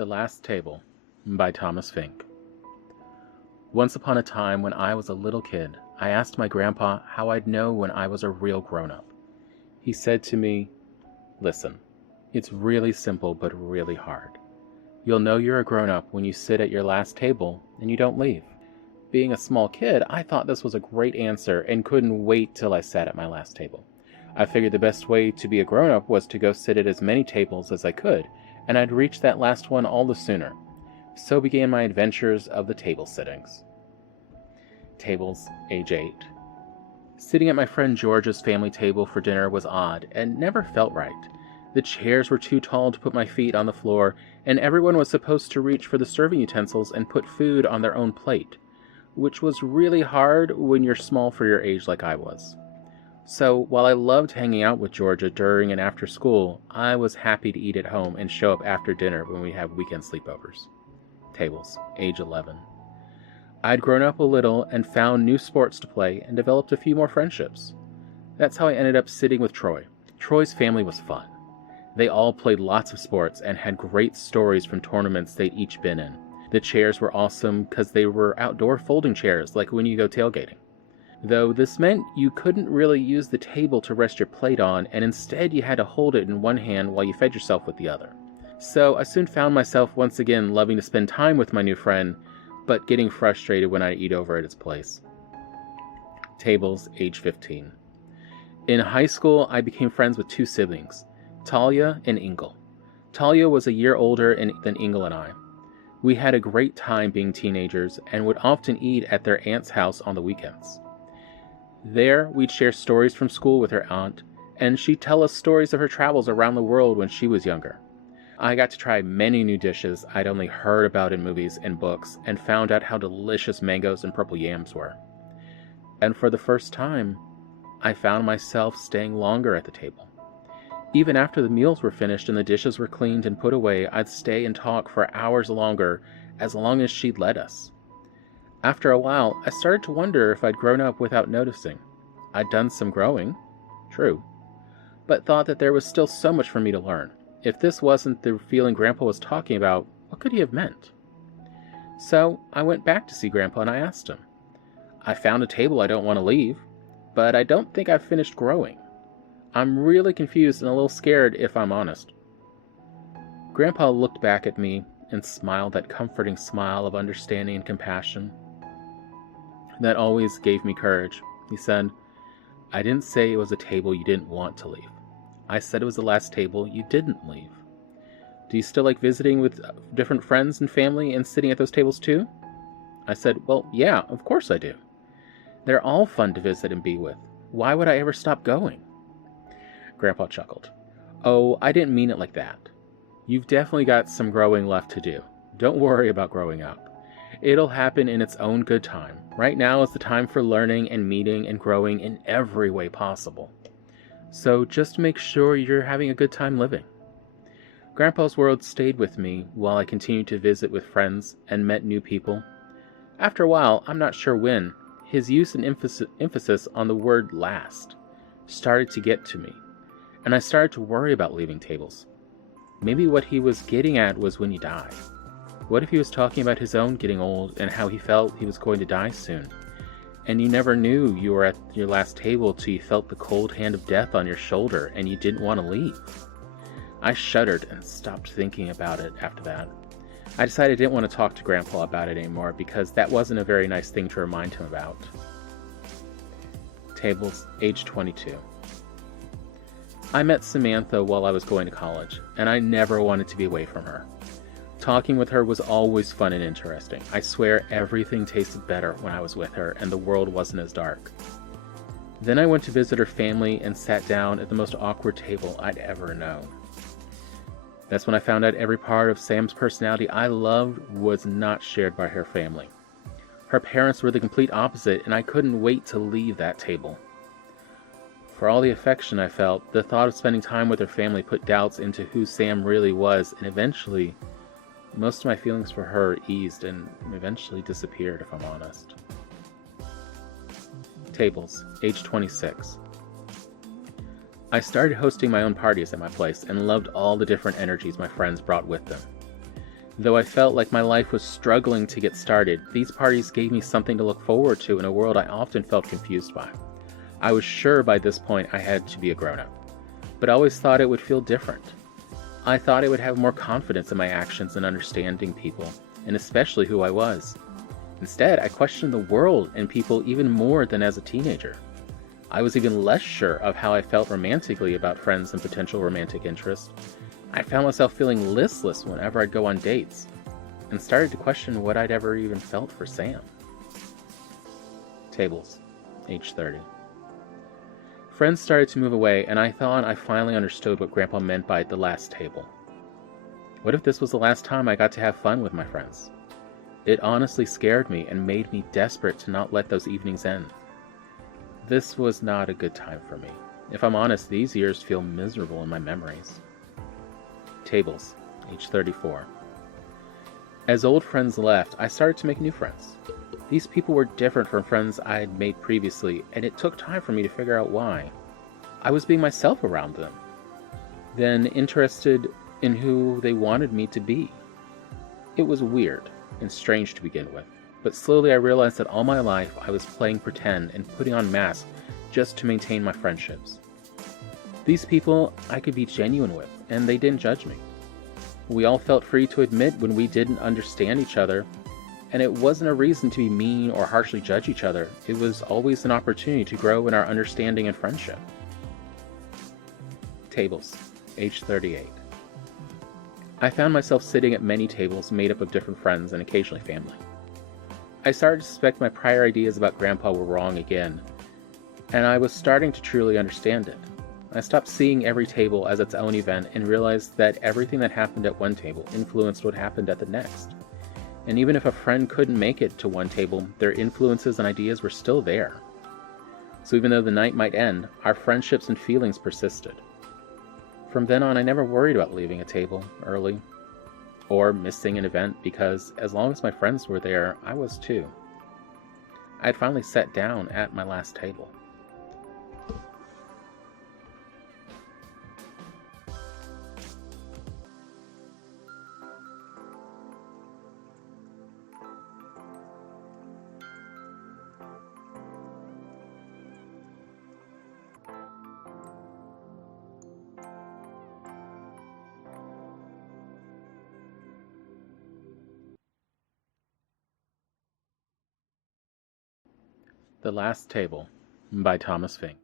The Last Table by Thomas Fink. Once upon a time when I was a little kid, I asked my grandpa how I'd know when I was a real grown-up. He said to me, "Listen, it's really simple but really hard. You'll know you're a grown-up when you sit at your last table and you don't leave." Being a small kid, I thought this was a great answer and couldn't wait till I sat at my last table. I figured the best way to be a grown-up was to go sit at as many tables as I could, and I'd reach that last one all the sooner. So began my adventures of the table sittings. Tables, age 8. Sitting at my friend George's family table for dinner was odd and never felt right. The chairs were too tall to put my feet on the floor, and everyone was supposed to reach for the serving utensils and put food on their own plate, which was really hard when you're small for your age like I was. So, while I loved hanging out with Georgia during and after school, I was happy to eat at home and show up after dinner when we have weekend sleepovers. Tables, age 11. I'd grown up a little and found new sports to play and developed a few more friendships. That's how I ended up sitting with Troy. Troy's family was fun. They all played lots of sports and had great stories from tournaments they'd each been in. The chairs were awesome because they were outdoor folding chairs like when you go tailgating. Though this meant you couldn't really use the table to rest your plate on, and instead you had to hold it in one hand while you fed yourself with the other. So I soon found myself once again loving to spend time with my new friend, but getting frustrated when I eat over at its place. Tables, age 15. In high school, I became friends with two siblings, Talia and Ingle. Talia was a year older than Ingle and I. We had a great time being teenagers and would often eat at their aunt's house on the weekends. There, we'd share stories from school with her aunt, and she'd tell us stories of her travels around the world when she was younger. I got to try many new dishes I'd only heard about in movies and books, and found out how delicious mangoes and purple yams were. And for the first time, I found myself staying longer at the table. Even after the meals were finished and the dishes were cleaned and put away, I'd stay and talk for hours longer, as long as she'd let us. After a while, I started to wonder if I'd grown up without noticing. I'd done some growing, true, but thought that there was still so much for me to learn. If this wasn't the feeling Grandpa was talking about, what could he have meant? So I went back to see Grandpa and I asked him. "I found a table I don't want to leave, but I don't think I've finished growing. I'm really confused and a little scared, if I'm honest." Grandpa looked back at me and smiled that comforting smile of understanding and compassion that always gave me courage. He said, "I didn't say it was a table you didn't want to leave. I said it was the last table you didn't leave. Do you still like visiting with different friends and family and sitting at those tables too?" I said, "Well, yeah, of course I do. They're all fun to visit and be with. Why would I ever stop going?" Grandpa chuckled. "Oh, I didn't mean it like that. You've definitely got some growing left to do. Don't worry about growing up. It'll happen in its own good time. Right now is the time for learning and meeting and growing in every way possible. So just make sure you're having a good time living." Grandpa's words stayed with me while I continued to visit with friends and met new people. After a while, I'm not sure when, his use and emphasis on the word last started to get to me, and I started to worry about leaving tables. Maybe what he was getting at was when you die. What if he was talking about his own getting old and how he felt he was going to die soon? And you never knew you were at your last table till you felt the cold hand of death on your shoulder and you didn't want to leave. I shuddered and stopped thinking about it after that. I decided I didn't want to talk to Grandpa about it anymore because that wasn't a very nice thing to remind him about. Tables, age 22. I met Samantha while I was going to college, and I never wanted to be away from her. Talking with her was always fun and interesting. I swear everything tasted better when I was with her and the world wasn't as dark. Then I went to visit her family and sat down at the most awkward table I'd ever known. That's when I found out every part of Sam's personality I loved was not shared by her family. Her parents were the complete opposite, and I couldn't wait to leave that table. For all the affection I felt, the thought of spending time with her family put doubts into who Sam really was, and eventually most of my feelings for her eased and eventually disappeared, if I'm honest. Tables, age 26. I started hosting my own parties at my place and loved all the different energies my friends brought with them. Though I felt like my life was struggling to get started, these parties gave me something to look forward to in a world I often felt confused by. I was sure by this point I had to be a grown-up, but I always thought it would feel different. I thought I would have more confidence in my actions and understanding people, and especially who I was. Instead, I questioned the world and people even more than as a teenager. I was even less sure of how I felt romantically about friends and potential romantic interests. I found myself feeling listless whenever I'd go on dates, and started to question what I'd ever even felt for Sam. Tables, age 30. Friends started to move away, and I thought I finally understood what Grandpa meant by the last table. What if this was the last time I got to have fun with my friends? It honestly scared me and made me desperate to not let those evenings end. This was not a good time for me. If I'm honest, these years feel miserable in my memories. Tables, age 34. As old friends left, I started to make new friends. These people were different from friends I had made previously, and it took time for me to figure out why. I was being myself around them, then interested in who they wanted me to be. It was weird and strange to begin with, but slowly I realized that all my life I was playing pretend and putting on masks just to maintain my friendships. These people I could be genuine with, and they didn't judge me. We all felt free to admit when we didn't understand each other, and it wasn't a reason to be mean or harshly judge each other. It was always an opportunity to grow in our understanding and friendship. Tables, age 38. I found myself sitting at many tables made up of different friends and occasionally family. I started to suspect my prior ideas about Grandpa were wrong again, and I was starting to truly understand it. I stopped seeing every table as its own event and realized that everything that happened at one table influenced what happened at the next. And even if a friend couldn't make it to one table, their influences and ideas were still there. So even though the night might end, our friendships and feelings persisted. From then on, I never worried about leaving a table early or missing an event because as long as my friends were there, I was too. I had finally sat down at my last table. The Last Table by Thomas Fink.